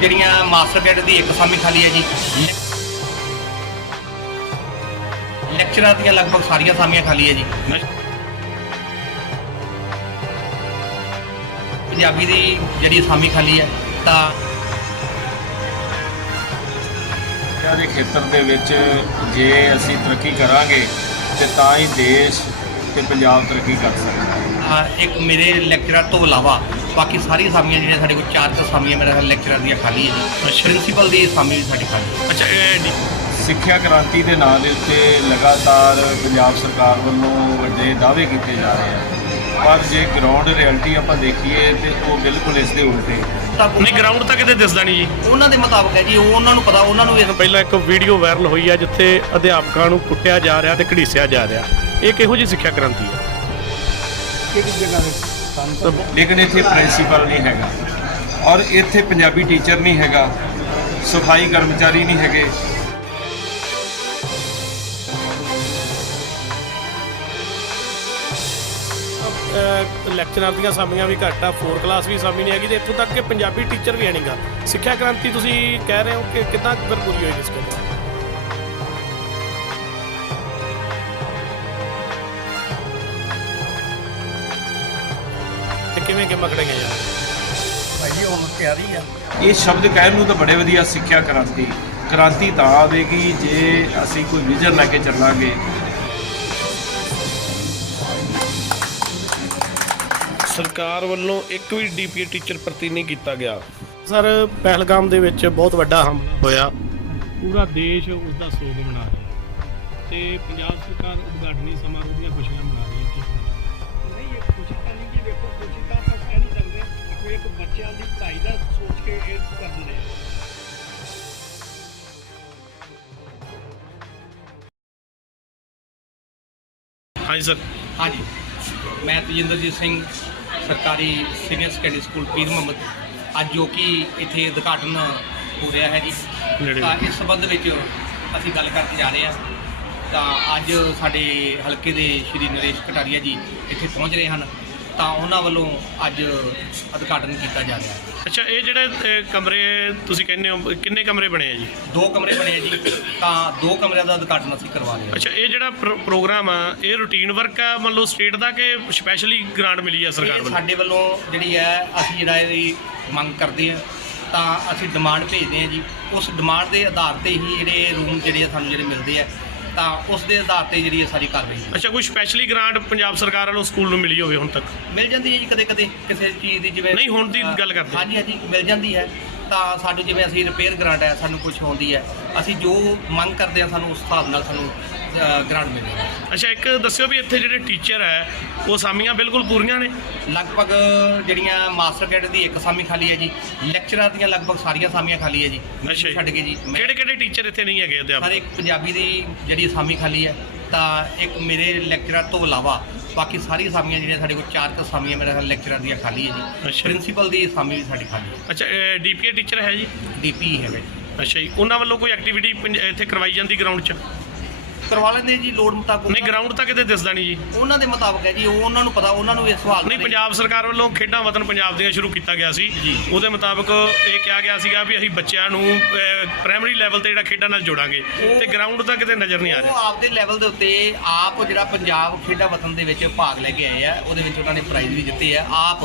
ਜਿਹੜੀਆਂ master cadre ਦੀ ਇੱਕ ਅਸਾਮੀ ਖਾਲੀ ਹੈ ਜੀ। ਲੈਕਚਰਾਂ ਦੀਆਂ ਲਗਭਗ ਸਾਰੀਆਂ ਅਸਾਮੀਆਂ ਖਾਲੀ ਹੈ ਜੀ। ਪੰਜਾਬੀ ਦੀ ਜਿਹੜੀ ਅਸਾਮੀ ਖਾਲੀ ਹੈ ਤਾਂ ਸਿੱਖਿਆ ਦੇ ਖੇਤਰ ਦੇ ਵਿੱਚ ਜੇ ਅਸੀਂ ਤਰੱਕੀ ਕਰਾਂਗੇ ਤੇ ਤਾਂ ਹੀ ਦੇਸ਼ ਤੇ ਪੰਜਾਬ ਤਰੱਕੀ ਕਰ ਸਕਦਾ ਹੈ। ਇੱਕ ਮੇਰੇ ਲੈਕਚਰਰ ਤੋਂ ਇਲਾਵਾ ਬਾਕੀ ਸਾਰੀ ਅਸਾਮੀਆਂ ਜਿਹੜੀਆਂ ਸਾਡੇ ਕੋਲ ਚਾਰ ਕੁ ਅਸਾਮੀਆਂ ਮੇਰੇ ਲੈਕਚਰਰ ਦੀਆਂ ਖਾਲੀ ਹੈ ਜੀ। ਪ੍ਰਿੰਸੀਪਲ ਦੀ ਅਸਾਮੀ ਵੀ ਸਾਡੀ ਖਾਲੀ ਹੈ। ਅੱਛਾ ਇਹ ਸਿੱਖਿਆ ਕ੍ਰਾਂਤੀ ਦੇ ਨਾਂ ਦੇ ਉੱਤੇ ਲਗਾਤਾਰ ਪੰਜਾਬ ਸਰਕਾਰ ਵੱਲੋਂ ਵੱਡੇ ਦਾਅਵੇ ਕੀਤੇ ਜਾ ਰਹੇ ਹਨ ਪਰ ਜੇ ਗਰਾਊਂਡ ਰਿਐਲਿਟੀ ਆਪਾਂ ਦੇਖੀਏ ਤੇ ਉਹ ਬਿਲਕੁਲ ਇਸ ਦੇ ਉਲਟੇ। ਤਾਂ ਨਹੀਂ ਗਰਾਊਂਡ ਤਾਂ ਕਿਤੇ ਦਿਸਦਾ ਨਹੀਂ ਜੀ। ਉਹਨਾਂ ਦੇ ਮੁਤਾਬਕ ਹੈ ਜੀ ਉਹ ਉਹਨਾਂ ਨੂੰ ਪਤਾ ਉਹਨਾਂ ਨੂੰ ਇਹ ਪਹਿਲਾਂ ਇੱਕ ਵੀਡੀਓ ਵਾਇਰਲ ਹੋਈ ਹੈ ਜਿੱਥੇ ਅਧਿਆਪਕਾਂ ਨੂੰ ਕੁੱਟਿਆ ਜਾ ਰਿਹਾ ਤੇ ਘੜੀਸਿਆ ਜਾ ਰਿਹਾ। ਇਹ ਕਿਹੋ ਜਿਹੀ ਸਿੱਖਿਆ ਕ੍ਰਾਂਤੀ ਹੈ? ਲੇਕਿਨ ਇੱਥੇ ਪ੍ਰਿੰਸੀਪਲ ਨਹੀਂ ਹੈਗਾ। ਔਰ ਇੱਥੇ ਪੰਜਾਬੀ ਟੀਚਰ ਨਹੀਂ ਹੈਗਾ। ਸਫ਼ਾਈ ਕਰਮਚਾਰੀ ਨਹੀਂ ਹੈਗੇ। ਲੈਕਚਰਾਂ ਦੀਆਂ ਸਾਮੀਆਂ ਵੀ ਘੱਟ ਆ 4 ਕਲਾਸ ਵੀ ਸਾਮੀ ਨਹੀਂ ਹੈਗੀ ਤੇ ਇੱਥੋਂ ਤੱਕ ਕਿ ਪੰਜਾਬੀ ਟੀਚਰ ਵੀ ਹੈ ਨਹੀਂਗਾ ਸਿੱਖਿਆ ਕ੍ਰਾਂਤੀ ਤੁਸੀਂ ਕਹਿ ਰਹੇ ਹੋ ਕਿ ਕਿੰਨਾ ਫਿਰ ਪੂਰੀ ਹੋਈ ਇਸ ਗੱਲ? ਕਿਵੇਂ ਕਿ ਮਕੜੇਗੇ ਯਾਰ? ਭਾਈ ਹੁਣ ਤਿਆਰੀ ਆ। ਇਹ ਸ਼ਬਦ ਕਹਿਣ ਨੂੰ ਤਾਂ ਬੜੇ ਵਧੀਆ ਸਿੱਖਿਆ ਕ੍ਰਾਂਤੀ। ਕ੍ਰਾਂਤੀ ਤਾਂ ਆਵੇਗੀ ਜੇ ਅਸੀਂ ਕੋਈ ਵਿਜ਼ਨ ਲੈ ਕੇ ਚੱਲਾਂਗੇ। ਸਰਕਾਰ ਵੱਲੋਂ ਇੱਕ ਵੀ ਡੀਪੀਏ ਟੀਚਰ ਭਰਤੀ ਨਹੀਂ ਕੀਤਾ ਗਿਆ। ਸਰ ਪਹਿਲਗਾਮ ਦੇ ਵਿੱਚ ਬਹੁਤ ਵੱਡਾ ਹਮਲਾ ਹੋਇਆ। ਪੂਰਾ ਦੇਸ਼ ਉਸ ਦਾ ਸੋਗ ਮਨਾ ਰਿਹਾ ਤੇ ਪੰਜਾਬ ਸਰਕਾਰ ਉਦਘਾਟਨੀ ਸਮਾਰੋਹ ਦੀਆਂ ਖੁਸ਼ੀਆਂ ਮਨਾ ਹਾਂਜੀ ਸਰ ਹਾਂਜੀ। ਮੈਂ ਤਜਿੰਦਰਜੀਤ ਸਿੰਘ ਸਰਕਾਰੀ ਸੀਨੀਅਰ ਸੈਕੰਡਰੀ ਸਕੂਲ ਪੀਰ ਮੁਹੰਮਦ। ਅੱਜ ਜੋ ਕਿ ਇੱਥੇ ਉਦਘਾਟਨ ਹੋ ਰਿਹਾ ਹੈ ਜੀ। ਨੇੜੇ। ਤਾਂ ਇਸ ਸੰਬੰਧ ਵਿੱਚ ਅਸੀਂ ਗੱਲ ਕਰਕੇ ਜਾ ਰਹੇ ਹਾਂ। ਤਾਂ ਅੱਜ ਸਾਡੇ ਹਲਕੇ ਦੇ ਸ਼੍ਰੀ ਨਰੇਸ਼ ਕਟਾਰੀਆ ਜੀ ਇੱਥੇ ਪਹੁੰਚ ਰਹੇ ਹਨ। ਤਾਂ ਉਹਨਾਂ ਵੱਲੋਂ ਅੱਜ ਉਦਘਾਟਨ ਕੀਤਾ ਜਾ ਰਿਹਾ ਹੈ। ਅੱਛਾ ਇਹ ਜਿਹੜੇ ਅਹ, ਕਮਰੇ ਤੁਸੀਂ ਕਹਿੰਦੇ ਹੋ ਕਿੰਨੇ ਕਮਰੇ ਬਣੇ ਆ ਜੀ? ਦੋ ਕਮਰੇ ਬਣੇ ਆ ਜੀ ਤਾਂ ਦੋ ਕਮਰਿਆਂ ਦਾ ਉਦਘਾਟਨ ਅਸੀਂ ਕਰਵਾ ਰਹੇ ਹਾਂ। ਅੱਛਾ ਇਹ ਜਿਹੜਾ ਪ੍ਰੋ- ਪ੍ਰੋਗਰਾਮ ਆ ਇਹ ਰੂਟੀਨ ਵਰਕ ਆ ਮੰਨ ਲਓ ਸਟੇਟ ਦਾ ਕਿ ਸਪੈਸ਼ਲੀ ਗ੍ਰਾਂਟ ਮਿਲੀ ਆ ਸਰਕਾਰ ਇਹ ਵੱਲੋਂ? ਸਾਡੇ ਵੱਲੋਂ ਜਿਹੜੀ ਹੈ ਅਸੀਂ ਜਿਹੜਾ ਇਹਦੀ ਮੰਗ ਕਰਦੇ ਹਾਂ ਤਾਂ ਅਸੀਂ ਡਿਮਾਂਡ ਭੇਜਦੇ ਹਾਂ ਜੀ। ਉਸ ਡਿਮਾਂਡ ਦੇ ਆਧਾਰ ਤੇ ਹੀ ਜਿਹੜੇ ਰੂਮ ਜਿਹੜੇ ਆ ਸਾਨੂੰ ਜਿਹੜੇ ਮਿਲਦੇ ਆ ਤਾਂ ਉਸ ਦੇ ਆਧਾਰ ਤੇ ਜਿਹੜੀ ਇਹ ਸਾਰੀ ਕਾਰਵਾਈ ਹੈ। ਅੱਛਾ ਕੋਈ ਸਪੈਸ਼ਲੀ ਗ੍ਰਾਂਟ ਪੰਜਾਬ ਸਰਕਾਰ ਵੱਲੋਂ ਸਕੂਲ ਨੂੰ ਮਿਲੀ ਹੋਵੇ ਹੁਣ ਤੱਕ ਮਿਲ ਜਾਂਦੀ ਹੈ ਜੀ ਕਦੇ ਕਦੇ ਕਿਸੇ ਚੀਜ਼ ਦੀ ਜਿਵੇਂ ਨਹੀਂ, ਹੁਣ ਦੀ ਅ, ਗੱਲ ਕਰਦੇ। ਹਾਂਜੀ ਹਾਂਜੀ ਮਿਲ ਜਾਂਦੀ ਹੈ ਤਾਂ ਸਾਨੂੰ ਜਿਵੇਂ ਅਸੀਂ ਰਿਪੇਅਰ ਗ੍ਰਾਂਟ ਹੈ ਸਾਨੂੰ ਕੁਝ ਆਉਂਦੀ ਹੈ ਅਸੀਂ ਜੋ ਮੰਗ ਕਰਦੇ ਹਾਂ ਸਾਨੂੰ ਉਸ ਹਿਸਾਬ ਨਾਲ ਸਾਨੂੰ ਗ੍ਰਾਂਟ ਮਿਲਦੀ ਹੈ ਅੱਛਾ ਇੱਕ ਦੱਸਿਓ ਵੀ ਇੱਥੇ ਜਿਹੜੇ ਟੀਚਰ ਹੈ ਉਹ ਸਾਮੀਆਂ ਬਿਲਕੁਲ ਪੂਰੀਆਂ ਨੇ? ਲਗਭਗ ਜਿਹੜੀਆਂ ਮਾਸਟਰ ਕੈਡਰ ਦੀ ਇੱਕ ਅਸਾਮੀ ਖਾਲੀ ਹੈ ਜੀ ਲੈਕਚਰਾਂ ਦੀਆਂ ਲਗਭਗ ਸਾਰੀਆਂ ਅਸਾਮੀਆਂ ਖਾਲੀ ਹੈ ਜੀ ਅੱਛਾ ਜੀ। ਛੱਡ ਕੇ ਜੀ ਮੈਂ- ਕਿਹੜੇ ਕਿਹੜੇ ਟੀਚਰ ਇੱਥੇ ਨਹੀਂ ਹੈਗੇ ਸਰ ਅਧਿਆਪਕ? ਇੱਕ ਪੰਜਾਬੀ ਦੀ ਜਿਹੜੀ ਅਸਾਮੀ ਖਾਲੀ ਹੈ ਤਾਂ ਇੱਕ ਮੇਰੇ ਲੈਕਚਰਰ ਤੋਂ ਇਲਾਵਾ ਬਾਕੀ ਸਾਰੀ ਅਸਾਮੀਆਂ ਜਿਹੜੀਆਂ ਸਾਡੇ ਕੋਲ ਚਾਰ ਕੁ ਅਸਾਮੀਆਂ ਮੇਰੇ ਲੈਕਚਰਰ ਦੀਆਂ ਖਾਲੀ ਹੈ ਜੀ। ਅੱਛਾ। ਪ੍ਰਿੰਸੀਪਲ ਦੀ ਅਸਾਮੀ ਵੀ ਸਾਡੀ ਖਾਲੀ ਹੈ। ਅੱਛਾ ਡੀਪੀਏ ਟੀਚਰ ਹੈ ਜੀ? ਡੀਪੀ ਹੈਗਾ ਜੀ। ਅੱਛਾ ਜੀ ਉਹਨਾਂ ਵੱਲੋਂ ਕੋਈ ਐਕਟੀਵਿਟੀ ਇੱਥੇ ਕਰਵਾਈ ਜਾਂਦੀ ਗਰਾਊਂਡ 'ਚ? ਕਰਵਾ ਲੈਂਦੇ ਜੀ ਲੋੜ ਮੁਤਾਬਕ ਨਹੀਂ ਗਰਾਊਂਡ ਤਾਂ ਕਿਤੇ ਦਿਸਦਾ ਨਹੀਂ ਜੀ। ਉਹਨਾਂ ਦੇ ਮੁਤਾਬਕ ਹੈ ਜੀ ਉਹ ਉਹਨਾਂ ਨੂੰ ਪਤਾ ਉਹਨਾਂ ਨੂੰ ਇਹ ਸਵਾਲ ਨਹੀਂ ਪੰਜਾਬ ਸਰਕਾਰ ਵੱਲੋਂ ਖੇਡਾਂ ਵਤਨ ਪੰਜਾਬ ਦੀਆਂ ਸ਼ੁਰੂ ਕੀਤਾ ਗਿਆ ਸੀ। ਉਹਦੇ ਮੁਤਾਬਕ ਇਹ ਕਿਹਾ ਗਿਆ ਸੀਗਾ ਵੀ ਅਸੀਂ ਬੱਚਿਆਂ ਨੂੰ ਪ੍ਰਾਇਮਰੀ ਲੈਵਲ ਤੇ ਜਿਹੜਾ ਖੇਡਾਂ ਨਾਲ ਜੋੜਾਂਗੇ। ਤੇ ਗਰਾਊਂਡ ਤਾਂ ਕਿਤੇ ਨਜ਼ਰ ਨਹੀਂ ਆ ਉਹ ਰਿਹਾ ਆਪਦੇ ਲੈਵਲ ਦੇ ਉੱਤੇ ਆਪ ਜਿਹੜਾ ਪੰਜਾਬ ਖੇਡਾਂ ਵਤਨ ਦੇ ਵਿੱਚ ਭਾਗ ਲੈ ਕੇ ਆਏ ਆ ਉਹਦੇ ਵਿੱਚ ਉਹਨਾਂ ਨੇ ਪ੍ਰਾਈਜ਼ ਵੀ ਜਿੱਤੇ ਆ। ਆਪ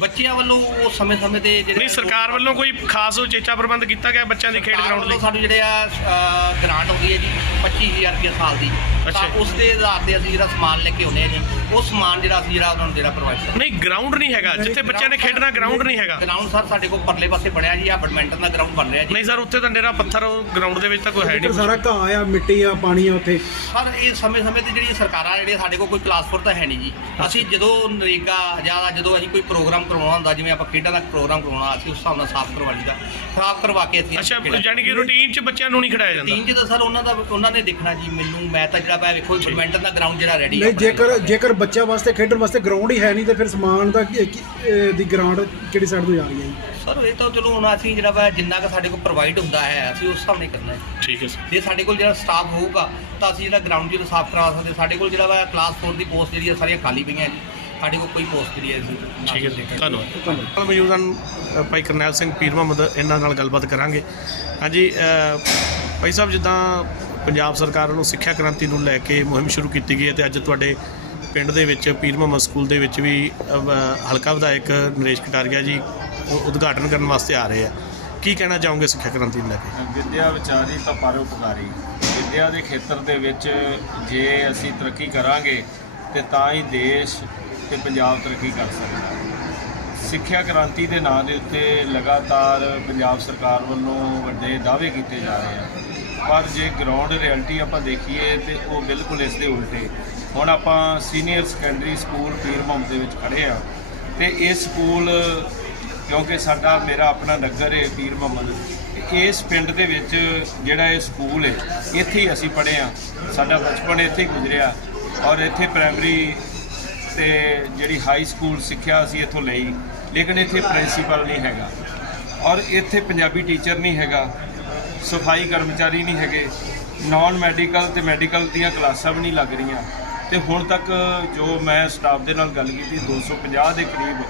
ਬੱਚਿਆਂ ਵੱਲੋਂ ਉਹ ਸਮੇਂ-ਸਮੇਂ ਤੇ ਜਿਹੜੇ ਨਹੀਂ ਸਰਕਾਰ ਵੱਲੋਂ ਕੋਈ ਖਾਸ ਉਚੇਚਾ ਪ੍ਰਬੰਧ ਕੀਤਾ ਗਿਆ ਬੱਚਿਆਂ ਦੀ ਖੇਡ ਸਰਕਾਰ ਗਰਾਊਂਡ ਲਈ? ਸਾਨੂੰ ਜਿਹੜੇ ਆ ਗ੍ਰਾਂਟ ਹੁੰਦੀ ਹੈ ਜੀ 25000 ਰੁਪਏ ਸਾਲ ਦੀ। ਤਾਂ। ਉਸ ਦੇ ਆਧਾਰ ਤੇ ਅਸੀਂ ਜਿਹੜਾ ਸਮਾਨ ਲੈ ਕੇ ਆਉਂਦੇ ਆ ਜੀ ਉਹ ਸਮਾਨ ਜਿਹੜਾ ਅਸੀਂ ਜਿਹੜਾ ਉਹਨਾਂ ਨੂੰ ਜਿਹੜਾ ਪ੍ਰੋਵਾਈਡ ਕਰਦੇ ਨਹੀਂ ਗਰਾਊਂਡ ਨਹੀਂ ਹੈਗਾ। ਜਿੱਥੇ ਬੱਚਿਆਂ ਨੇ ਖੇਡਣਾ ਗਰਾਊਂਡ ਨਹੀਂ ਹੈਗਾ। ਗਰਾਊਂਡ ਸਰ ਸਾਡੇ ਕੋਲ ਪਰਲੇ ਪਾਸੇ ਬਣਿਆ ਜੀ ਆ ਬੈਡਮਿੰਟਨ ਦਾ ਗਰਾਊਂਡ ਬਣ ਰਿਹਾ ਜੀ। ਨਹੀਂ ਸਰ ਉੱਥੇ ਤਾਂ ਨੇਰਾ ਪੱਥਰ ਗਰਾਊਂਡ ਦੇ ਵਿੱਚ ਤਾਂ ਕੋਈ ਹੈ ਨਹੀਂ। ਸਾਰਾ ਘਾਹ ਆ ਮਿੱਟੀ ਆ ਪਾਣੀ ਆ ਉੱਥੇ। ਸਰ ਇਹ ਸਮੇਂ-ਸਮੇਂ ਤੇ ਜਿਹੜੀ ਸਰਕਾਰਾਂ ਜਿਹੜੇ ਸਾਡੇ ਕੋਲ ਕੋਈ ਕਲਾਸ ਫੋਰ ਤਾਂ ਹੈ ਨਹੀਂ ਜੀ। ਅਸੀਂ ਜਦੋਂ ਨਰੇਗਾ ਜਾਂ ਜਦੋਂ ਅਸੀਂ ਕੋਈ ਪ੍ਰੋਗਰਾਮ ਕਰਵਾਉਣਾ ਹੁੰਦਾ ਜਿਵੇਂ ਆਪਾਂ ਖੇਡਾਂ ਦਾ ਪ੍ਰੋਗਰਾਮ ਕਰਵਾਉਣਾ ਅਸੀਂ ਉਸ ਹਿਸਾਬ ਨਾਲ ਸਾਫ਼ ਕਰਵਾ ਲਈਦਾ। ਸਾਫ਼ ਕਰਵਾ ਕੇ ਅਸੀਂ ਅੱਛਾ ਯਾਨੀ ਕਿ ਰੂਟੀਨ 'ਚ ਬੱਚਿਆਂ ਨੂੰ ਨਹੀਂ ਖਿਡਾਇਆ ਜਾਂਦਾ। ਟੀਮ 'ਚ ਤਾਂ ਸਰ ਉਹਨਾਂ ਦਾ ਉਹਨਾਂ ਨੇ ਦੇਖਣਾ ਜੀ ਮੈਨੂੰ ਮੈਂ ਤਾਂ ਜਿਹੜਾ ਪਿਆ ਵੇਖੋ ਬੈਡਮਿੰਟਨ ਦਾ ਗਰਾਊਂਡ ਜਿਹੜਾ ਰੈਡੀ ਨਹੀਂ ਜੇਕਰ ਜੇਕਰ ਬੱਚਿਆਂ ਵਾਸਤੇ ਖੇਡਣ ਵਾਸਤੇ ਗਰਾਊਂਡ ਹੀ ਹੈ ਨਹੀਂ ਤੇ ਫਿਰ ਸਮਾਨ ਦਾ ਕੀ- ਕੀ- ਅਹ ਦੀ ਗਰਾਊਂਡ ਕਿਹੜੀ ਸਾਈਡ ਤੋਂ ਜਾ ਰਹੀ ਹੈ ਜੀ? ਸਰ ਇਹ ਤਾਂ ਚਲੋ ਹੁਣ ਅਸੀਂ ਜਿਹੜਾ ਵਾ ਜਿੰਨਾ ਕੁ ਸਾਡੇ ਕੋਲ ਪ੍ਰੋਵਾਈਡ ਹੁੰਦਾ ਹੈ ਅਸੀਂ ਉਸ ਹਿਸਾਬ ਨਾਲ ਹੀ ਕਰਨਾ ਹੈ। ਠੀਕ ਹੈ ਸਰ। ਜੇ ਸਾਡੇ ਕੋਲ ਜਿਹੜਾ ਸਟਾਫ ਹੋਊਗਾ ਤਾਂ ਅਸੀਂ ਜਿਹੜਾ ਗਰਾਊਂਡ ਜਿਹੜਾ ਸਾਫ਼ ਕਰਾ ਸਕਦੇ ਸਾਡੇ ਕੋਲ ਜਿਹੜਾ ਵਾ ਕਲਾਸ 4 ਦੀ ਪੋਸਟ ਜਿਹੜੀ ਆ ਸਾਰੀਆਂ ਖਾਲੀ ਪਈਆਂ ਜੀ ਸਾਡੇ ਕੋਲ ਕੋਈ ਪੋਸਟ ਨਹੀਂ ਹੈ ਜੀ ਠੀਕ ਹੈ ਜੀ ਧੰਨਵਾਦ। ਨਾਲ ਮੌਜੂਦ ਹਨ ਅ, ਭਾਈ ਕਰਨੈਲ ਸਿੰਘ ਪੀਰ ਮੁਹੰਮਦ ਇਹਨਾਂ ਨਾਲ ਗੱਲਬਾਤ ਕਰਾਂਗੇ। ਹਾਂਜੀ ਅ, ਭਾਈ ਸਾਹਿਬ ਜਿੱਦਾਂ ਪੰਜਾਬ ਸਰਕਾਰ ਵੱਲੋਂ ਸਿੱਖਿਆ ਕ੍ਰਾਂਤੀ ਨੂੰ ਲੈ ਕੇ ਮੁਹਿੰਮ ਸ਼ੁਰੂ ਕੀਤੀ ਗਈ ਹੈ ਤੇ ਅੱਜ ਤੁਹਾਡੇ ਪਿੰਡ ਦੇ ਵਿੱਚ, ਪੀਰ ਮੁਹੰਮਦ ਸਕੂਲ ਦੇ ਵਿੱਚ ਵੀ ਹਲਕਾ ਵਿਧਾਇਕ ਨਰੇਸ਼ ਕਟਾਰੀਆ ਜੀ ਉਹ ਉਦਘਾਟਨ ਕਰਨ ਵਾਸਤੇ ਆ ਰਹੇ ਆ। ਕੀ ਕਹਿਣਾ ਚਾਹੋਗੇ ਸਿੱਖਿਆ ਕ੍ਰਾਂਤੀ ਨੂੰ ਲੈ ਕੇ? ਵਿਦਿਆ ਵਿਚਾਰੀ ਤਾਂ ਪਰਉਪਕਾਰੀ ਵਿਦਿਆ ਦੇ ਖੇਤਰ ਦੇ ਵਿੱਚ ਜੇ ਅਸੀਂ ਤਰੱਕੀ ਕਰਾਂਗੇ, ਤੇ ਤਾਂ ਹੀ ਦੇਸ਼ ਤੇ ਪੰਜਾਬ ਤਰੱਕੀ ਕਰ ਸਕਦਾ ਹੈ। ਸਿੱਖਿਆ ਕ੍ਰਾਂਤੀ ਦੇ ਨਾਂ ਦੇ ਉੱਤੇ ਲਗਾਤਾਰ ਪੰਜਾਬ ਸਰਕਾਰ ਵੱਲੋਂ ਵੱਡੇ ਦਾਅਵੇ ਕੀਤੇ ਜਾ ਰਹੇ ਆ। ਪਰ ਜੇ ਗਰਾਊਂਡ ਰਿਐਲਿਟੀ ਆਪਾਂ ਦੇਖੀਏ ਤੇ ਉਹ ਬਿਲਕੁਲ ਇਸ ਦੇ ਉਲਟੇ। ਹੁਣ ਆਪਾਂ ਸੀਨੀਅਰ ਸੈਕੰਡਰੀ ਸਕੂਲ ਪੀਰ ਮੁਹੰਮਦ ਦੇ ਵਿੱਚ ਖੜੇ ਆ ਤੇ ਇਹ ਸਕੂਲ ਕਿਉਂਕਿ ਸਾਡਾ, ਮੇਰਾ ਆਪਣਾ ਨਗਰ ਹੈ ਪੀਰ ਮੁਹੰਮਦ, ਤੇ ਇਸ ਪਿੰਡ ਦੇ ਵਿੱਚ ਜਿਹੜਾ ਇਹ ਸਕੂਲ ਹੈ, ਇੱਥੇ ਹੀ ਅਸੀਂ ਪੜ੍ਹੇ ਆ ਸਾਡਾ ਬਚਪਨ ਇੱਥੇ ਹੀ ਗੁਜ਼ਰਿਆ ਔਰ ਇੱਥੇ ਪ੍ਰਾਇਮਰੀ ਤੇ ਜਿਹੜੀ ਹਾਈ ਸਕੂਲ ਸਿੱਖਿਆ ਅਸੀਂ ਇੱਥੋਂ ਲਈ, ਲੇਕਿਨ ਇੱਥੇ ਪ੍ਰਿੰਸੀਪਲ ਨਹੀਂ ਹੈਗਾ ਔਰ ਇੱਥੇ ਪੰਜਾਬੀ ਟੀਚਰ ਨਹੀਂ ਹੈਗਾ। ਸਫ਼ਾਈ ਕਰਮਚਾਰੀ ਨਹੀਂ ਹੈਗੇ ਨਾਨ ਮੈਡੀਕਲ ਤੇ ਮੈਡੀਕਲ ਦੀਆਂ ਕਲਾਸਾਂ ਵੀ ਨਹੀਂ ਲੱਗ ਰਹੀਆਂ। ਤੇ ਹੁਣ ਤੱਕ ਜੋ ਮੈਂ ਸਟਾਫ ਦੇ ਨਾਲ ਗੱਲ ਕੀਤੀ 250 ਦੇ ਕਰੀਬ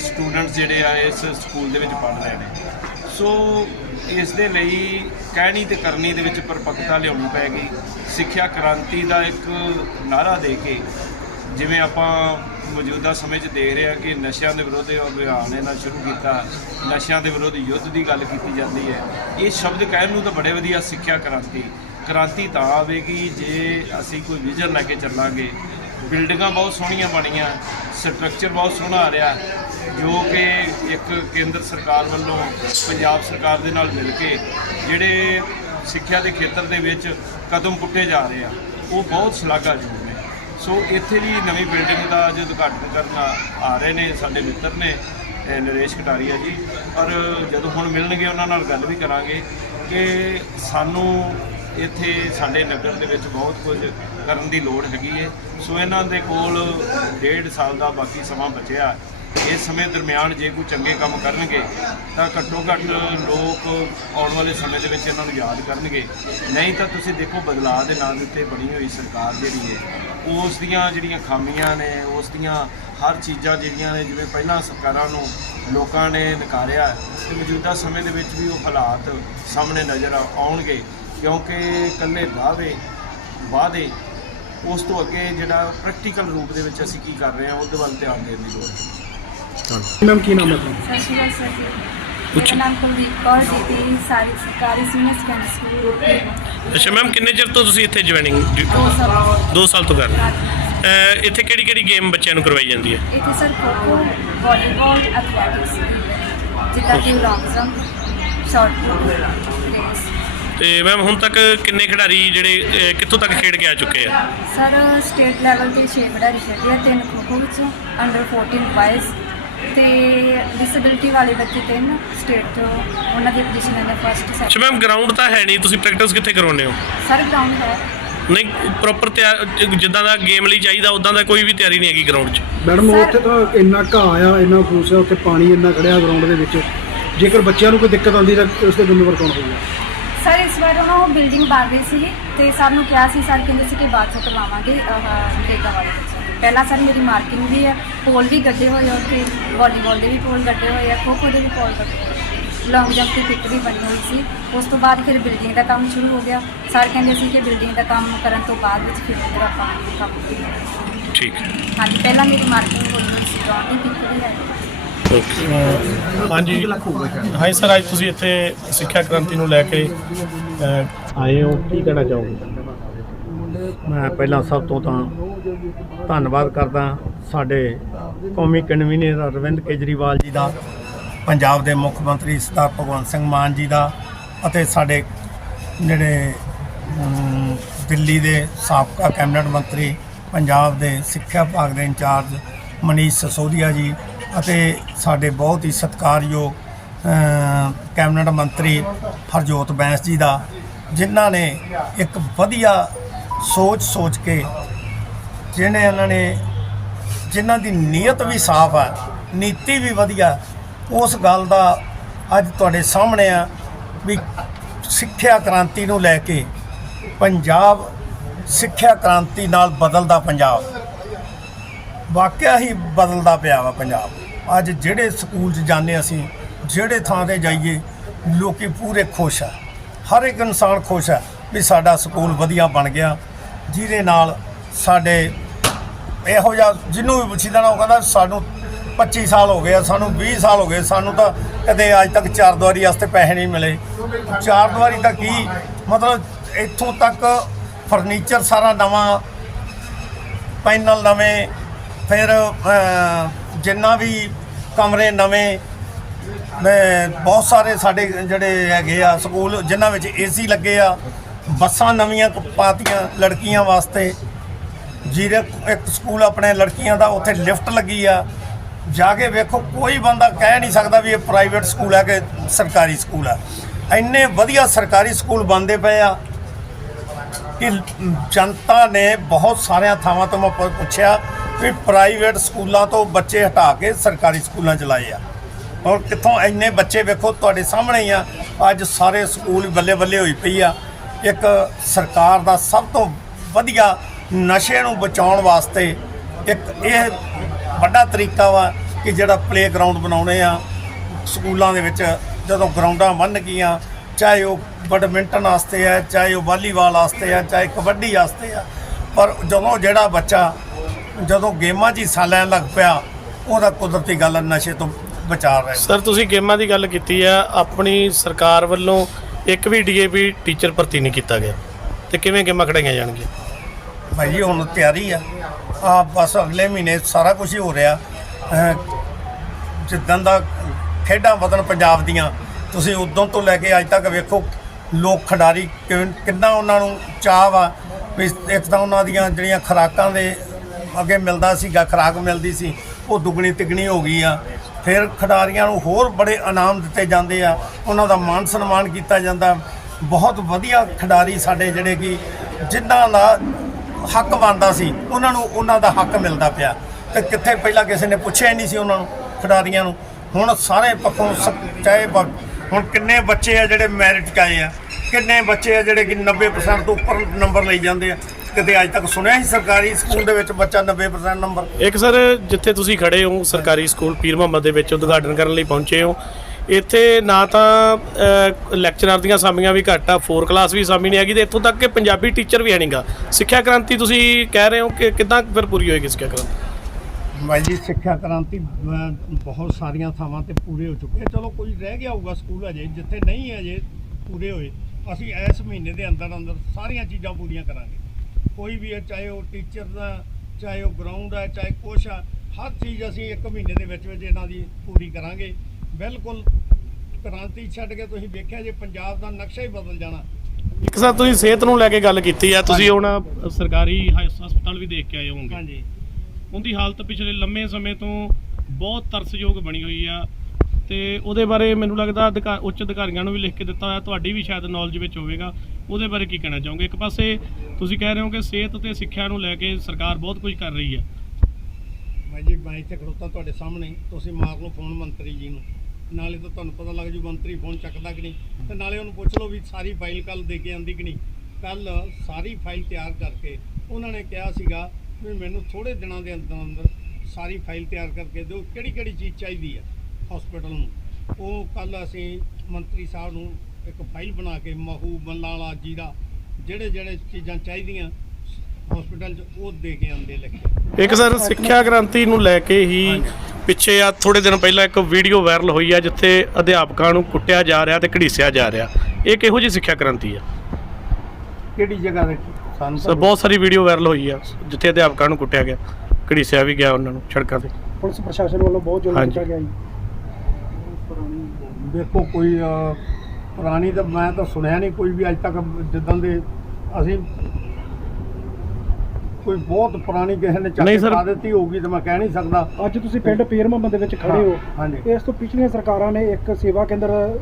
ਸਟੂਡੈਂਟਸ ਜਿਹੜੇ ਆ ਇਸ ਸਕੂਲ ਦੇ ਵਿੱਚ ਪੜ੍ਹ ਰਹੇ ਨੇ। ਸੋ ਇਸ ਦੇ ਲਈ ਕਹਿਣੀ ਤੇ ਕਰਨੀ ਦੇ ਵਿੱਚ ਪਰਪੱਕਤਾ ਲਿਆਉਣੀ ਪਏਗੀ। ਸਿੱਖਿਆ ਕ੍ਰਾਂਤੀ ਦਾ ਇੱਕ ਨਾਰਾ ਦੇ ਕੇ ਜਿਵੇਂ ਆਪਾਂ ਮੌਜੂਦਾ ਸਮੇਂ 'ਚ ਦੇਖ ਰਹੇ ਹਾਂ ਕਿ ਨਸ਼ਿਆਂ ਦੇ ਵਿਰੁੱਧ ਇਹ ਅਭਿਆਨ ਇਹਨਾਂ ਸ਼ੁਰੂ ਕੀਤਾ, ਨਸ਼ਿਆਂ ਦੇ ਵਿਰੁੱਧ ਯੁੱਧ ਦੀ ਗੱਲ ਕੀਤੀ ਜਾਂਦੀ ਹੈ। ਇਹ ਸ਼ਬਦ ਕਹਿਣ ਨੂੰ ਤਾਂ ਬੜੇ ਵਧੀਆ ਸਿੱਖਿਆ ਕ੍ਰਾਂਤੀ। ਕ੍ਰਾਂਤੀ ਤਾਂ ਆਵੇਗੀ ਜੇ ਅਸੀਂ ਕੋਈ ਵਿਜ਼ਨ ਲੈ ਕੇ ਚੱਲਾਂਗੇ ਬਿਲਡਿੰਗਾਂ ਬਹੁਤ ਸੋਹਣੀਆਂ ਬਣੀਆਂ ਸਟਰਕਚਰ ਬਹੁਤ ਸੋਹਣਾ ਆ ਰਿਹਾ, ਜੋ ਕਿ ਇੱਕ ਕੇਂਦਰ ਸਰਕਾਰ ਵੱਲੋਂ ਪੰਜਾਬ ਸਰਕਾਰ ਦੇ ਨਾਲ ਮਿਲ ਕੇ ਜਿਹੜੇ ਸਿੱਖਿਆ ਦੇ ਖੇਤਰ ਦੇ ਵਿੱਚ ਕਦਮ ਪੁੱਟੇ ਜਾ ਰਹੇ ਆ, ਉਹ ਬਹੁਤ ਸ਼ਲਾਘਾਯੋਗ ਸੋ ਇੱਥੇ ਵੀ ਨਵੀਂ ਬਿਲਡਿੰਗ ਦਾ ਅੱਜ ਉਦਘਾਟਨ ਕਰਨ ਆ- ਰਹੇ ਨੇ ਸਾਡੇ ਮਿੱਤਰ ਨੇ ਨਰੇਸ਼ ਕਟਾਰੀਆ ਜੀ। ਔਰ ਜਦੋਂ ਹੁਣ ਮਿਲਣਗੇ, ਉਹਨਾਂ ਨਾਲ ਗੱਲ ਵੀ ਕਰਾਂਗੇ ਕਿ ਸਾਨੂੰ ਇੱਥੇ ਸਾਡੇ ਨਗਰ ਦੇ ਵਿੱਚ ਬਹੁਤ ਕੁਝ ਕਰਨ ਦੀ ਲੋੜ ਹੈਗੀ ਹੈ। ਸੋ ਇਹਨਾਂ ਦੇ ਕੋਲ ਡੇਢ ਸਾਲ ਦਾ ਬਾਕੀ ਸਮਾਂ ਬਚਿਆ। ਇਸ ਸਮੇਂ ਦਰਮਿਆਨ ਜੇ ਕੋਈ ਚੰਗੇ ਕੰਮ ਕਰਨਗੇ, ਤਾਂ ਘੱਟੋ ਘੱਟ ਲੋਕ ਆਉਣ ਵਾਲੇ ਸਮੇਂ ਦੇ ਵਿੱਚ ਇਹਨਾਂ ਨੂੰ ਯਾਦ ਕਰਨਗੇ। ਨਹੀਂ ਤਾਂ ਤੁਸੀਂ ਦੇਖੋ ਬਦਲਾਅ ਦੇ ਨਾਂ ਦੇ ਉੱਤੇ ਬਣੀ ਹੋਈ ਸਰਕਾਰ ਜਿਹੜੀ ਹੈ, ਉਸ ਦੀਆਂ ਜਿਹੜੀਆਂ ਖਾਮੀਆਂ ਨੇ, ਉਸ ਦੀਆਂ ਹਰ ਚੀਜ਼ਾਂ ਜਿਹੜੀਆਂ ਨੇ, ਜਿਵੇਂ ਪਹਿਲਾਂ ਸਰਕਾਰਾਂ ਨੂੰ ਲੋਕਾਂ ਨੇ ਨਕਾਰਿਆ, ਤੇ ਮੌਜੂਦਾ ਸਮੇਂ ਦੇ ਵਿੱਚ ਵੀ ਉਹ ਹਾਲਾਤ ਸਾਹਮਣੇ ਨਜ਼ਰ ਆ- ਆਉਣਗੇ, ਕਿਉਂਕਿ ਇਕੱਲੇ ਦਾਅਵੇ ਵਾਅਦੇ, ਉਸ ਤੋਂ ਅੱਗੇ ਜਿਹੜਾ ਪ੍ਰੈਕਟੀਕਲ ਰੂਪ ਦੇ ਵਿੱਚ ਅਸੀਂ ਕੀ ਕਰ ਰਹੇ ਹਾਂ, ਉਹਦੇ ਵੱਲ ਧਿਆਨ ਦੇਣ ਦੀ ਲੋੜ ਹੈ। ਮੈਮ ਕੀ ਨਾਮ ਹੈ ਤੁਹਾਡਾ? ਸਤਿ ਸ਼੍ਰੀ ਅਕਾਲ ਸਰ ਮੇਰਾ ਨਾਮ ਕੁਲਦੀਪ ਕੌਰ ਜੀ ਤੇ ਸਾਰੀ ਸਰਕਾਰੀ ਸੀਨੀਅਰ ਸੈਕੰਡਰੀ ਸਕੂਲ ਰੋਪੜ ਅੱਛਾ ਮੈਮ ਕਿੰਨੇ ਚਿਰ ਤੋਂ ਤੁਸੀਂ ਇੱਥੇ ਜੁਆਇਨਿੰਗ ਦੋ ਸਾਲ 2 ਸਾਲ ਤੋਂ ਕਰ ਰਹੇ ਹੋ। ਇੱਥੇ ਕਿਹੜੀ ਕਿਹੜੀ ਗੇਮ ਬੱਚਿਆਂ ਨੂੰ ਕਰਵਾਈ ਜਾਂਦੀ ਹੈ? ਇੱਥੇ sir kho kho volleyball athletics ਜਿੱਦਾਂ ਕਿ long jump shot put race ਤੇ ਮੈਮ ਹੁਣ ਤੱਕ ਕਿੰਨੇ ਖਿਡਾਰੀ ਜਿਹੜੇ ਕਿੱਥੋਂ ਤੱਕ ਖੇਡ ਕੇ ਆ ਚੁੱਕੇ ਆ? ਸਰ ਸਟੇਟ ਲੈਵਲ ਤੇ 6 ਖਿਡਾਰੀ ਖੇਡੇ ਆ ਤਿੰਨ ਖੋ ਖੋ ਵਿੱਚ ਅੰਡਰ 14 ਬਾਇਜ਼ ਤੇ ਡਿਸੇਬਿਲਿਟੀ ਵਾਲੇ ਬੱਚੇ ਤਿੰਨ ਸਟੇਟ ਤੋਂ ਉਹਨਾਂ ਦੀ ਪੋਜੀਸ਼ਨ ਹੈ ਫਸਟ ਅੱਛਾ ਸੈਕੰਡ ਮੈਮ ਗਰਾਊਂਡ ਤਾਂ ਹੈ ਨਹੀਂ ਤੁਸੀਂ ਪ੍ਰੈਕਟਿਸ ਕਿੱਥੇ ਕਰਾਉਂਦੇ ਹੋ? ਸਰ ਗਰਾਊਂਡ ਹੈ। ਨਹੀਂ ਪ੍ਰੋਪਰ ਤਿਆਰ ਜਿੱਦਾਂ ਦਾ ਗੇਮ ਲਈ ਚਾਹੀਦਾ ਉਦਾਂ ਦਾ ਕੋਈ ਵੀ ਤਿਆਰੀ ਨਹੀਂ ਹੈਗੀ ਗਰਾਊਂਡ 'ਚ। ਮੈਡਮ ਉੱਥੇ ਤਾਂ ਇੰਨਾ ਘਾਹ ਆ ਇੰਨਾ ਫੂਸ ਆ ਉੱਥੇ ਪਾਣੀ ਇੰਨਾ ਖੜਿਆ ਗਰਾਊਂਡ ਦੇ ਵਿੱਚ। ਜੇਕਰ ਬੱਚਿਆਂ ਨੂੰ ਕੋਈ ਦਿੱਕਤ ਆਉਂਦੀ ਤਾਂ ਉਸ ਦੇ ਜ਼ਿੰਮੇਵਾਰ ਕੌਣ ਹੋਊਗਾ? ਸਰ ਇਸ ਵਾਰ ਉਹਨਾਂ ਉਹ ਬਿਲਡਿੰਗ ਬਣ ਰਹੀ ਸੀ ਤੇ ਸਰ ਨੂੰ ਕਿਹਾ ਸੀ ਸਰ ਕਹਿੰਦੇ ਸੀ ਕਿ ਬਾਅਦ ਚ ਕਰਵਾਵਾਂਗੇ ਵਾਲੇ ਬੱਚਿਆਂ ਦੀ। ਪਹਿਲਾਂ ਸਰ ਮੇਰੀ ਮਾਰਕਿੰਗ ਵੀ ਹੈ ਪੋਲ ਵੀ ਗੱਡੇ ਹੋਏ ਆ ਉੱਥੇ ਵਾਲੀਬਾਲ ਦੇ ਵੀ ਪੋਲ ਗੱਡੇ ਹੋਏ ਆ ਖੋ ਖੋ ਦੇ ਵੀ ਪੋਲ ਗੱਡੇ ਹੋਏ ਲੌਂਗ ਜੰਪ ਦੀ ਪਿੱਟ ਵੀ ਬਣੀ ਹੋਈ ਸੀ। ਉਸ ਤੋਂ ਬਾਅਦ ਫਿਰ ਬਿਲਡਿੰਗ ਦਾ ਕੰਮ ਸ਼ੁਰੂ ਹੋ ਗਿਆ। ਸਰ ਕਹਿੰਦੇ ਸੀ ਕਿ ਬਿਲਡਿੰਗ ਦਾ ਕੰਮ ਕਰਨ ਤੋਂ ਬਾਅਦ ਵਿੱਚ ਫਿਰ ਉੱਧਰ ਆਪਾਂ ਕੰਮ ਕਰਾਂਗੇ। ਠੀਕ ਹਾਂਜੀ ਪਹਿਲਾਂ ਮੇਰੀ ਮਾਰਕਿੰਗ ਹੋਈ ਹੋਈ ਸੀ ਗਰਾਊਂਡ ਦੀ ਪਿੱਟ ਵੀ ਹੈ। ਹਾਂਜੀ। ਹਾਂਜੀ ਸਰ ਅੱਜ ਤੁਸੀਂ ਇੱਥੇ ਸਿੱਖਿਆ ਕ੍ਰਾਂਤੀ ਨੂੰ ਲੈ ਕੇ ਆਏ ਹੋ ਕੀ ਕਹਿਣਾ ਚਾਹੋਗੇ? ਮੈਂ ਪਹਿਲਾਂ ਸਭ ਤੋਂ ਤਾਂ ਧੰਨਵਾਦ ਕਰਦਾ ਸਾਡੇ ਕੌਮੀ ਕਨਵੀਨਰ ਅਰਵਿੰਦ ਕੇਜਰੀਵਾਲ ਜੀ ਦਾ, ਪੰਜਾਬ ਦੇ ਮੁੱਖ ਮੰਤਰੀ ਸਰਦਾਰ ਭਗਵੰਤ ਸਿੰਘ ਮਾਨ ਜੀ ਦਾ ਅਤੇ ਸਾਡੇ ਜਿਹੜੇ ਦਿੱਲੀ ਦੇ ਸਾਬਕਾ ਕੈਬਨਿਟ ਮੰਤਰੀ, ਪੰਜਾਬ ਦੇ ਸਿੱਖਿਆ ਵਿਭਾਗ ਦੇ ਇੰਚਾਰਜ ਮਨੀਸ਼ ਸਸੋਦੀਆ ਜੀ ਅਤੇ ਸਾਡੇ ਬਹੁਤ ਹੀ ਸਤਿਕਾਰਯੋਗ ਕੈਬਨਿਟ ਮੰਤਰੀ ਹਰਜੋਤ ਬੈਂਸ ਜੀ ਦਾ, ਜਿਨ੍ਹਾਂ ਨੇ ਇੱਕ ਵਧੀਆ ਸੋਚ ਸੋਚ ਕੇ ਜਿਹਨੇ ਇਹਨਾਂ ਨੇ ਜਿਨ੍ਹਾਂ ਦੀ ਨੀਅਤ ਵੀ ਸਾਫ਼ ਹੈ ਨੀਤੀ ਵੀ ਵਧੀਆ, ਉਸ ਗੱਲ ਦਾ ਅੱਜ ਤੁਹਾਡੇ ਸਾਹਮਣੇ ਆ ਵੀ ਸਿੱਖਿਆ ਕ੍ਰਾਂਤੀ ਨੂੰ ਲੈ ਕੇ ਪੰਜਾਬ ਸਿੱਖਿਆ ਕ੍ਰਾਂਤੀ ਨਾਲ ਬਦਲਦਾ ਪੰਜਾਬ। ਵਾਕਿਆ ਹੀ ਬਦਲਦਾ ਪਿਆ ਵਾ ਪੰਜਾਬ। ਅੱਜ ਜਿਹੜੇ ਸਕੂਲ 'ਚ ਜਾਂਦੇ ਅਸੀਂ, ਜਿਹੜੇ ਥਾਂ ਤੇ ਜਾਈਏ, ਲੋਕੀ ਪੂਰੇ ਖੁਸ਼ ਆ। ਹਰ ਇੱਕ ਇਨਸਾਨ ਖੁਸ਼ ਆ ਵੀ ਸਾਡਾ ਸਕੂਲ ਵਧੀਆ ਬਣ ਗਿਆ। ਜਿਹਦੇ ਨਾਲ ਸਾਡੇ ਇਹੋ ਜਿਹਾ ਜਿਹਨੂੰ ਵੀ ਪੁੱਛੀਦਾ ਨਾ ਉਹ ਕਹਿੰਦਾ ਸਾਨੂੰ 25 ਸਾਲ ਹੋ ਗਏ ਆ ਸਾਨੂੰ 20 ਸਾਲ ਹੋ ਗਏ ਸਾਨੂੰ ਤਾਂ ਕਦੇ ਅੱਜ ਤੱਕ ਚਾਰ ਦੀਵਾਰੀ ਵਾਸਤੇ ਪੈਸੇ ਨਹੀਂ ਮਿਲੇ। ਚਾਰ ਦੀਵਾਰੀ ਦਾ ਕੀ? ਮਤਲਬ ਇੱਥੋਂ ਤੱਕ ਫਰਨੀਚਰ ਸਾਰਾ ਨਵਾਂ ਪੈਨਲ ਨਵੇਂ ਫਿਰ ਅਹ, ਜਿੰਨਾ ਵੀ ਕਮਰੇ ਨਵੇਂ ਮੈਂ ਬਹੁਤ ਸਾਰੇ ਸਾਡੇ ਜਿਹੜੇ ਹੈਗੇ ਆ ਸਕੂਲ ਜਿਨ੍ਹਾਂ ਵਿੱਚ ਏਸੀ ਲੱਗੇ ਆ ਬੱਸਾਂ ਨਵੀਆਂ ਪਾਤੀਆਂ ਲੜਕੀਆਂ ਵਾਸਤੇ। ਜਿਹੜੇ ਇੱਕ ਸਕੂਲ ਆਪਣੇ ਲੜਕੀਆਂ ਦਾ, ਉੱਥੇ ਲਿਫਟ ਲੱਗੀ ਆ। ਜਾ ਕੇ ਵੇਖੋ, ਕੋਈ ਬੰਦਾ ਕਹਿ ਨਹੀਂ ਸਕਦਾ ਵੀ ਇਹ ਪ੍ਰਾਈਵੇਟ ਸਕੂਲ ਹੈ ਕਿ ਸਰਕਾਰੀ ਸਕੂਲ ਹੈ। ਇੰਨੇ ਵਧੀਆ ਸਰਕਾਰੀ ਸਕੂਲ ਬਣਦੇ ਪਏ ਆ ਕਿ ਜਨਤਾ ਨੇ ਬਹੁਤ ਸਾਰਿਆਂ ਥਾਵਾਂ ਤੋਂ ਮੈਂ ਪੁੱਛਿਆ ਵੀ ਪ੍ਰਾਈਵੇਟ ਸਕੂਲਾਂ ਤੋਂ ਬੱਚੇ ਹਟਾ ਕੇ ਸਰਕਾਰੀ ਸਕੂਲਾਂ ਚ ਲਾਏ ਆ। ਔਰ ਕਿੱਥੋਂ ਇੰਨੇ ਬੱਚੇ ਵੇਖੋ ਤੁਹਾਡੇ ਸਾਹਮਣੇ ਹੀ ਆ। ਅੱਜ ਸਾਰੇ ਸਕੂਲ ਬੱਲੇ ਬੱਲੇ ਹੋਈ ਪਈ ਆ। ਇੱਕ ਸਰਕਾਰ ਦਾ ਸਭ ਤੋਂ ਵਧੀਆ ਨਸ਼ੇ ਨੂੰ ਬਚਾਉਣ ਵਾਸਤੇ ਇੱਕ ਇਹ ਵੱਡਾ ਤਰੀਕਾ ਵਾ ਕਿ ਜਿਹੜਾ ਪਲੇਗਰਾਉਂਡ ਬਣਾਉਣੇ ਆ, ਸਕੂਲਾਂ ਦੇ ਵਿੱਚ ਜਦੋਂ ਗਰਾਊਂਡਾਂ ਬਣ ਗਈਆਂ, ਚਾਹੇ ਉਹ ਬੈਡਮਿੰਟਨ ਵਾਸਤੇ ਆ, ਚਾਹੇ ਉਹ ਵਾਲੀਬਾਲ ਵਾਸਤੇ ਹੈ ਚਾਹੇ ਕਬੱਡੀ ਵਾਸਤੇ ਆ, ਪਰ ਜਦੋਂ ਜਿਹੜਾ ਬੱਚਾ ਜਦੋਂ ਗੇਮਾਂ 'ਚ ਹਿੱਸਾ ਲੈਣ ਲੱਗ ਪਿਆ, ਉਹਦਾ ਕੁਦਰਤੀ ਗੱਲ ਨਸ਼ੇ ਤੋਂ ਬਚਾ ਰਹੇ ਸਰ ਤੁਸੀਂ ਗੇਮਾਂ ਦੀ ਗੱਲ ਕੀਤੀ ਆ, ਆਪਣੀ ਸਰਕਾਰ ਵੱਲੋਂ ਇੱਕ ਵੀ ਡੀਏਪੀ ਟੀਚਰ ਭਰਤੀ ਨਹੀਂ ਕੀਤਾ ਗਿਆ। ਤੇ ਕਿਵੇਂ ਗੇਮਾਂ ਖੜਾਈਆਂ ਜਾਣਗੀਆਂ? ਭਾਈ ਜੀ ਹੁਣ ਤਿਆਰੀ ਆ। ਆ ਬਸ ਅਗਲੇ ਮਹੀਨੇ ਸਾਰਾ ਕੁਝ ਹੀ ਹੋ ਰਿਹਾ। ਅਹ, ਜਿੱਦਾਂ ਦਾ ਖੇਡਾਂ ਵਧਣ ਪੰਜਾਬ ਦੀਆਂ ਤੁਸੀਂ ਉਦੋਂ ਤੋਂ ਲੈ ਕੇ ਅੱਜ ਤੱਕ ਵੇਖੋ ਲੋਕ ਖਿਡਾਰੀ ਕਿਵੇਂ- ਕਿੰਨਾ ਉਹਨਾਂ ਨੂੰ ਚਾਹ ਵਾ ਵੀ ਇੱਕ ਤਾਂ ਉਹਨਾਂ ਦੀਆਂ ਜਿਹੜੀਆਂ ਖੁਰਾਕਾਂ ਦੇ ਅੱਗੇ ਮਿਲਦਾ ਸੀਗਾ ਖੁਰਾਕ ਮਿਲਦੀ ਸੀ ਉਹ ਦੁੱਗਣੀ ਤਿੱਗਣੀ ਹੋ ਗਈ ਆ। ਫਿਰ ਖਿਡਾਰੀਆਂ ਨੂੰ ਹੋਰ ਬੜੇ ਇਨਾਮ ਦਿੱਤੇ ਜਾਂਦੇ ਆ, ਉਹਨਾਂ ਦਾ ਮਾਨ ਸਨਮਾਨ ਕੀਤਾ ਜਾਂਦਾ। ਬਹੁਤ ਵਧੀਆ ਖਿਡਾਰੀ ਸਾਡੇ ਜਿਹੜੇ ਕਿ ਜਿਨ੍ਹਾਂ ਦਾ ਹੱਕ ਬਣਦਾ ਸੀ, ਉਹਨਾਂ ਨੂੰ ਉਹਨਾਂ ਦਾ ਹੱਕ ਮਿਲਦਾ ਪਿਆ। ਤੇ ਕਿੱਥੇ ਪਹਿਲਾਂ ਕਿਸੇ ਨੇ ਪੁੱਛਿਆ ਹੀ ਨਹੀਂ ਸੀ ਉਹਨਾਂ ਨੂੰ, ਖਿਡਾਰੀਆਂ ਨੂੰ। ਹੁਣ ਸਾਰੇ ਪੱਖੋਂ ਸ- ਚਾਹੇ ਹੁਣ ਕਿੰਨੇ ਬੱਚੇ ਆ ਜਿਹੜੇ ਮੈਰਿਟ 'ਚ ਆਏ ਆ, ਕਿੰਨੇ ਬੱਚੇ ਆ ਜਿਹੜੇ ਕਿ 90% ਤੋਂ ਉੱਪਰ ਨੰਬਰ ਲਈ ਜਾਂਦੇ ਆ। ਕਦੇ ਅੱਜ ਤੱਕ ਸੁਣਿਆ ਸੀ ਸਰਕਾਰੀ ਸਕੂਲ ਦੇ ਵਿੱਚ ਬੱਚਾ 90% ਨੰਬਰ ਇੱਕ ਸਰ ਜਿੱਥੇ ਤੁਸੀਂ ਖੜੇ ਹੋ ਸਰਕਾਰੀ ਸਕੂਲ ਪੀਰ ਮੁਹੰਮਦ ਦੇ ਵਿੱਚ ਉਦਘਾਟਨ ਕਰਨ ਲਈ ਪਹੁੰਚੇ ਹੋ। ਇੱਥੇ ਨਾ ਤਾਂ ਲੈਕਚਰਰ ਦੀਆਂ ਸਾਮੀਆਂ ਵੀ ਘੱਟ ਆ 4 ਕਲਾਸ ਵੀ ਸਾਮੀ ਨਹੀਂ ਹੈਗੀ ਤੇ ਇੱਥੋਂ ਤੱਕ ਕਿ ਪੰਜਾਬੀ ਟੀਚਰ ਵੀ ਹੈ ਨਹੀਂਗਾ ਸਿੱਖਿਆ ਕ੍ਰਾਂਤੀ ਤੁਸੀਂ ਕਹਿ ਰਹੇ ਹੋ ਕਿ ਕਿਦਾਂ ਫਿਰ ਪੂਰੀ ਹੋਏਗੀ ਸਿੱਖਿਆ ਕ੍ਰਾਂਤੀ? ਭਾਈ ਜੀ ਸਿੱਖਿਆ ਕ੍ਰਾਂਤੀ ਬਹੁਤ ਸਾਰੀਆਂ ਥਾਵਾਂ ਤੇ ਪੂਰੇ ਹੋ ਚੁੱਕੇ। ਚਲੋ ਕੋਈ ਰਹਿ ਗਿਆ ਹੋਊਗਾ ਸਕੂਲ ਅਜੇ ਜਿੱਥੇ ਨਹੀਂ ਅਜੇ ਪੂਰੇ ਹੋਏ ਅਸੀਂ ਇਸ ਮਹੀਨੇ ਦੇ ਅੰਦਰ ਅੰਦਰ ਸਾਰੀਆਂ ਚੀਜ਼ਾਂ ਪੂਰੀਆਂ ਕਰਾਂਗੇ। ਕੋਈ ਵੀ ਹੈ ਚਾਹੇ ਉਹ ਟੀਚਰ ਦਾ ਚਾਹੇ ਉਹ ਗਰਾਊਂਡ ਹੈ ਚਾਹੇ ਕੁਛ ਆ ਹਰ ਚੀਜ਼ ਅਸੀਂ ਇੱਕ ਮਹੀਨੇ ਦੇ ਵਿੱਚ ਵਿੱਚ ਇਹਨਾਂ ਦੀ ਪੂਰੀ ਕਰਾਂਗੇ। ਬਿਲਕੁਲ ਕ੍ਰਾਂਤੀ ਛੱਡ ਕੇ ਤੁਸੀਂ ਵੇਖਿਆ ਜੇ ਪੰਜਾਬ ਦਾ ਨਕਸ਼ਾ ਹੀ ਬਦਲ ਜਾਣਾ। ਇੱਕ ਸਰ ਤੁਸੀਂ ਸਿਹਤ ਨੂੰ ਲੈ ਕੇ ਗੱਲ ਕੀਤੀ ਆ। ਤੁਸੀਂ ਹੁਣ ਸਰਕਾਰੀ ਹਸ- ਹਸਪਤਾਲ ਵੀ ਦੇਖ ਕੇ ਆਏ ਹੋਵੋਗੇ। ਹਾਂਜੀ। ਉਹਦੀ ਹਾਲਤ ਪਿਛਲੇ ਲੰਮੇ ਸਮੇਂ ਤੋਂ ਬਹੁਤ ਤਰਸਯੋਗ ਬਣੀ ਹੋਈ ਆ। ਤੇ ਉਹਦੇ ਬਾਰੇ ਮੈਨੂੰ ਲੱਗਦਾ ਅਧਿਕਾ- ਉੱਚ ਅਧਿਕਾਰੀਆਂ ਨੂੰ ਵੀ ਲਿਖ ਕੇ ਦਿੱਤਾ ਹੋਇਆ। ਤੁਹਾਡੀ ਵੀ ਸ਼ਾਇਦ ਨੌਲੇਜ ਵਿੱਚ ਹੋਵੇਗਾ। ਉਹਦੇ ਬਾਰੇ ਕੀ ਕਹਿਣਾ ਚਾਹੋਗੇ? ਇੱਕ ਪਾਸੇ ਤੁਸੀਂ ਕਹਿ ਰਹੇ ਹੋ ਕਿ ਸਿਹਤ ਤੇ ਸਿੱਖਿਆ ਨੂੰ ਲੈ ਕੇ ਸਰਕਾਰ ਬਹੁਤ ਕੁਝ ਕਰ ਰਹੀ ਹੈ। ਮੈਂ ਜੀ, ਮੈਂ ਇੱਥੇ ਖੜੋਤਾ ਤੁਹਾਡੇ ਸਾਹਮਣੇ। ਤੁਸੀਂ ਮਾਰ ਲਓ ਫੋਨ ਮੰਤਰੀ ਜੀ ਨੂੰ। ਨਾਲੇ ਤਾਂ ਤੁਹਾਨੂੰ ਪਤਾ ਲੱਗ ਜੂ ਮੰਤਰੀ ਫੋਨ ਚੱਕਦਾ ਕਿ ਨਹੀਂ। ਤੇ ਨਾਲੇ ਉਹਨੂੰ ਪੁੱਛ ਲਓ ਵੀ ਸਾਰੀ ਫਾਈਲ ਕੱਲ ਦੇ ਕੇ ਆਂਦੀ ਕਿ ਨਹੀਂ। ਕੱਲ ਸਾਰੀ ਫਾਈਲ ਤਿਆਰ ਕਰਕੇ ਉਹਨਾਂ ਨੇ ਕਿਹਾ ਸੀਗਾ ਵੀ ਮੈਨੂੰ ਥੋੜੇ ਦਿਨਾਂ ਦੇ ਅੰਦਰ ਅੰਦਰ ਸਾਰੀ ਫਾਈਲ ਤਿਆਰ ਕਰਕੇ ਦਿਓ। ਕਿਹੜੀ ਕਿਹੜੀ ਚੀਜ਼ ਚਾਹੀਦੀ ਹੈ ਹਸਪੀਟਲ ਨੂੰ? ਉਹ ਕੱਲ ਅਸੀਂ ਮੰਤਰੀ ਸਾਹਿਬ ਨੂੰ ਇੱਕ ਫਾਈਲ ਬਣਾ ਕੇ ਮਹੂ ਬੱਲਾਲਾ ਜੀਰਾ ਜਿਹੜੇ ਜਿਹੜੇ ਚੀਜ਼ਾਂ ਚਾਹੀਦੀਆਂ ਹਸਪੀਟਲ 'ਚ ਉਹ ਦੇ ਕੇ ਆਂਦੇ ਲਿਖ ਕੇ। ਇੱਕ ਸਰ ਸਿੱਖਿਆ ਕ੍ਰਾਂਤੀ ਨੂੰ ਲੈ ਕੇ ਹੀ ਪਿੱਛੇ ਆ ਥੋੜੇ ਦਿਨ ਪਹਿਲਾਂ ਇੱਕ ਵੀਡੀਓ ਵਾਇਰਲ ਹੋਈ ਆ ਜਿੱਥੇ ਅਧਿਆਪਕਾਂ ਨੂੰ ਕੁੱਟਿਆ ਜਾ ਰਿਹਾ ਤੇ ਘੜੀਸਿਆ ਜਾ ਰਿਹਾ। ਇਹ ਕਿਹੋ ਜਿਹੀ ਸਿੱਖਿਆ ਕ੍ਰਾਂਤੀ ਆ? ਕਿਹੜੀ ਜਗ੍ਹਾ ਸਾਨੂੰ ਸਰ ਬਹੁਤ ਸਾਰੀ ਵੀਡੀਓ ਵਾਇਰਲ ਹੋਈ ਆ ਜਿੱਥੇ ਅਧਿਆਪਕਾਂ ਨੂੰ ਕੁੱਟਿਆ ਗਿਆ ਘੜੀਸਿਆ ਵੀ ਗਿਆ ਉਹਨਾਂ ਨੂੰ ਸੜਕਾਂ ਤੇ। ਪੁਲਿਸ ਪ੍ਰਸ਼ਾਸਨ ਵੱਲੋਂ ਬਹੁਤ ਹਾਂਜੀ। ਕੀਤਾ ਗਿਆ ਜੀ। ਦੇਖੋ ਕੋਈ ਪੁਰਾਣੀ ਤਾਂ ਮੈਂ ਤਾਂ ਸੁਣਿਆ ਨਹੀਂ ਕੋਈ ਵੀ ਅੱਜ ਤੱਕ ਜਿੱਦਾਂ ਦੇ ਅਸੀਂ ਕੋਈ ਬਹੁਤ ਪੁਰਾਣੀ ਕਿਸੇ ਨੇ ਚੱਕ ਨਹੀਂ ਕੇ ਸਰ। ਪਾ ਦਿੱਤੀ ਹੋਊਗੀ ਤਾਂ ਮੈਂ ਕਹਿ ਨਹੀਂ ਸਕਦਾ। ਅੱਜ ਤੁਸੀਂ ਪਿੰਡ ਪੀਰ ਮੁਹੰਮਦ ਦੇ ਵਿੱਚ ਖੜੇ ਹੋ। ਹਾਂਜੀ। ਇਸ ਤੋਂ ਪਿਛਲੀਆਂ ਸਰਕਾਰਾਂ ਨੇ ਇੱਕ ਸੇਵਾ ਕੇਂਦਰ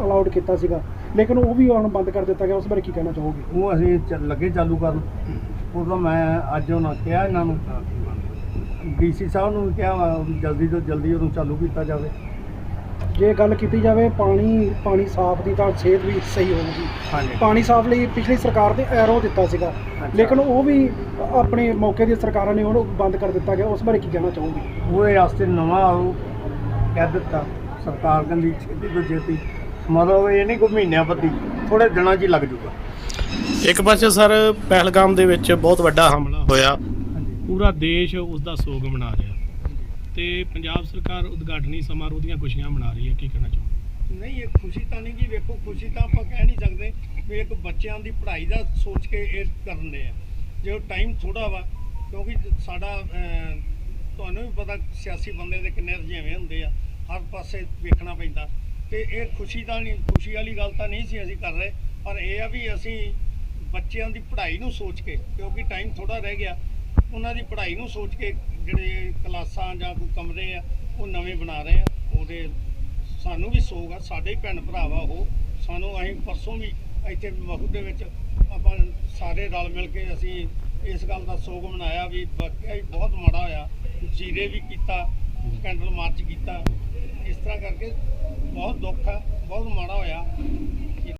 ਅਲਾਉਡ ਕੀਤਾ ਸੀਗਾ। ਲੇਕਿਨ ਉਹ ਵੀ ਹੁਣ ਬੰਦ ਕਰ ਦਿੱਤਾ ਗਿਆ। ਉਸ ਬਾਰੇ ਕੀ ਕਹਿਣਾ ਚਾਹੋਗੇ? ਉਹ ਅਸੀਂ ਚ- ਲੱਗੇ ਚਾਲੂ ਕਰਨ। ਉਹ ਤਾਂ ਮੈਂ ਅੱਜ ਉਹਨਾਂ ਕਿਹਾ ਇਹਨਾਂ ਨੂੰ। ਡੀਸੀ ਸਾਹਿਬ ਨੂੰ ਵੀ ਕਿਹਾ ਵਾ ਵੀ ਜਲਦੀ ਤੋਂ ਜਲਦੀ ਉਹਨੂੰ ਚਾਲੂ ਕੀਤਾ ਜਾਵੇ। ਜੇ ਗੱਲ ਕੀਤੀ ਜਾਵੇ ਪਾਣੀ ਪਾਣੀ ਸਾਫ਼ ਦੀ ਤਾਂ ਸਿਹਤ ਵੀ ਸਹੀ ਹੋਊਗੀ। ਹਾਂਜੀ। ਪਾਣੀ ਸਾਫ਼ ਲਈ ਪਿਛਲੀ ਸਰਕਾਰ ਨੇ ਐਰੋ ਦਿੱਤਾ ਸੀਗਾ। ਲੇਕਿਨ ਉਹ ਵੀ ਆਪਣੇ ਮੌਕੇ ਦੀ ਸਰਕਾਰਾਂ ਨੇ ਉਹਨੂੰ ਬੰਦ ਕਰ ਦਿੱਤਾ ਗਿਆ। ਉਸ ਬਾਰੇ ਕੀ ਕਹਿਣਾ ਚਾਹੋਗੇ? ਉਹਦੇ ਵਾਸਤੇ ਨਵਾਂ ਉਹ ਕਹਿ ਦਿੱਤਾ ਸਰਕਾਰ ਕਹਿੰਦੀ ਛੇਤੀ ਤੋਂ ਛੇਤੀ। ਮਤਲਬ ਇਹ ਨਹੀਂ ਕੋਈ ਮਹੀਨਿਆਂ ਬੱਦੀ ਥੋੜੇ ਦਿਨਾਂ 'ਚ ਹੀ ਲੱਗ ਜੂਗਾ ਇੱਕ ਪਾਸੇ ਸਰ ਪਹਿਲਗਾਮ ਦੇ ਵਿੱਚ ਬਹੁਤ ਵੱਡਾ ਹਮਲਾ ਹੋਇਆ। ਪੂਰਾ ਦੇਸ਼ ਉਸ ਦਾ ਸੋਗ ਮਨਾ ਰਿਹਾ। ਤੇ ਪੰਜਾਬ ਸਰਕਾਰ ਉਦਘਾਟਨੀ ਸਮਾਰੋਹ ਦੀਆਂ ਖੁਸ਼ੀਆਂ ਮਨਾ ਰਹੀ ਹੈ, ਕੀ ਕਹਿਣਾ ਚਾਹੋਗੇ? ਨਹੀਂ, ਇਹ ਖੁਸ਼ੀ ਤਾਂ ਨਹੀਂ ਜੀ, ਵੇਖੋ, ਖੁਸ਼ੀ ਤਾਂ ਆਪਾਂ ਕਹਿ ਨਹੀਂ ਸਕਦੇ ਵੀ ਇੱਕ ਬੱਚਿਆਂ ਦੀ ਪੜ੍ਹਾਈ ਦਾ ਸੋਚ ਕੇ ਇਹ ਕਰਨ ਦੇ ਆ। ਜੇ ਉਹ ਟਾਈਮ ਥੋੜਾ ਵਾ, ਕਿਉਂਕਿ ਸਾਡਾ ਤੁਹਾਨੂੰ ਵੀ ਪਤਾ ਸਿਆਸੀ ਬੰਦੇ ਦੇ ਕਿੰਨੇ ਰੁਝੇਵੇਂ ਹੁੰਦੇ ਆ, ਹਰ ਪਾਸੇ ਵੇਖਣਾ ਪੈਂਦਾ। ਤੇ ਇਹ ਖੁਸ਼ੀ ਤਾਂ ਨਹੀਂ, ਖੁਸ਼ੀ ਵਾਲੀ ਗੱਲ ਤਾਂ ਨਹੀਂ ਸੀ ਅਸੀਂ ਕਰ ਰਹੇ, ਪਰ ਇਹ ਆ ਵੀ ਅਸੀਂ ਬੱਚਿਆਂ ਦੀ ਪੜ੍ਹਾਈ ਨੂੰ ਸੋਚ ਕੇ, ਕਿਉਂਕਿ ਟਾਈਮ ਥੋੜਾ ਰਹਿ ਗਿਆ ਉਹਨਾਂ ਦੀ ਪੜ੍ਹਾਈ ਨੂੰ ਸੋਚ ਕੇ ਜਿਹੜੇ ਕਲਾਸਾਂ ਜਾਂ ਕੋਈ ਕਮਰੇ ਆ, ਉਹ ਨਵੇਂ ਬਣਾ ਰਹੇ ਆ। ਉਹਦੇ ਸਾਨੂੰ ਵੀ ਸੋਗ ਆ, ਸਾਡੇ ਹੀ ਭੈਣ ਭਰਾ ਵਾ ਉਹ। ਸਾਨੂੰ ਅਸੀਂ ਪਰਸੋਂ ਵੀ ਇੱਥੇ ਮਹੂ ਦੇ ਵਿੱਚ ਆਪਾਂ ਸਾਰੇ ਰਲ ਮਿਲ ਕੇ ਅਸੀਂ ਇਸ ਗੱਲ ਦਾ ਸੋਗ ਮਨਾਇਆ ਵੀ ਵਾਕਿਆ ਹੀ ਬਹੁਤ ਮਾੜਾ ਹੋਇਆ। ਜੀਰੇ ਵੀ ਕੀਤਾ, ਕੈਂਡਲ ਮਾਰਚ ਕੀਤਾ। ਇਸ ਤਰ੍ਹਾਂ ਕਰਕੇ ਬਹੁਤ ਦੁੱਖ ਆ, ਬਹੁਤ ਮਾੜਾ ਹੋਇਆ।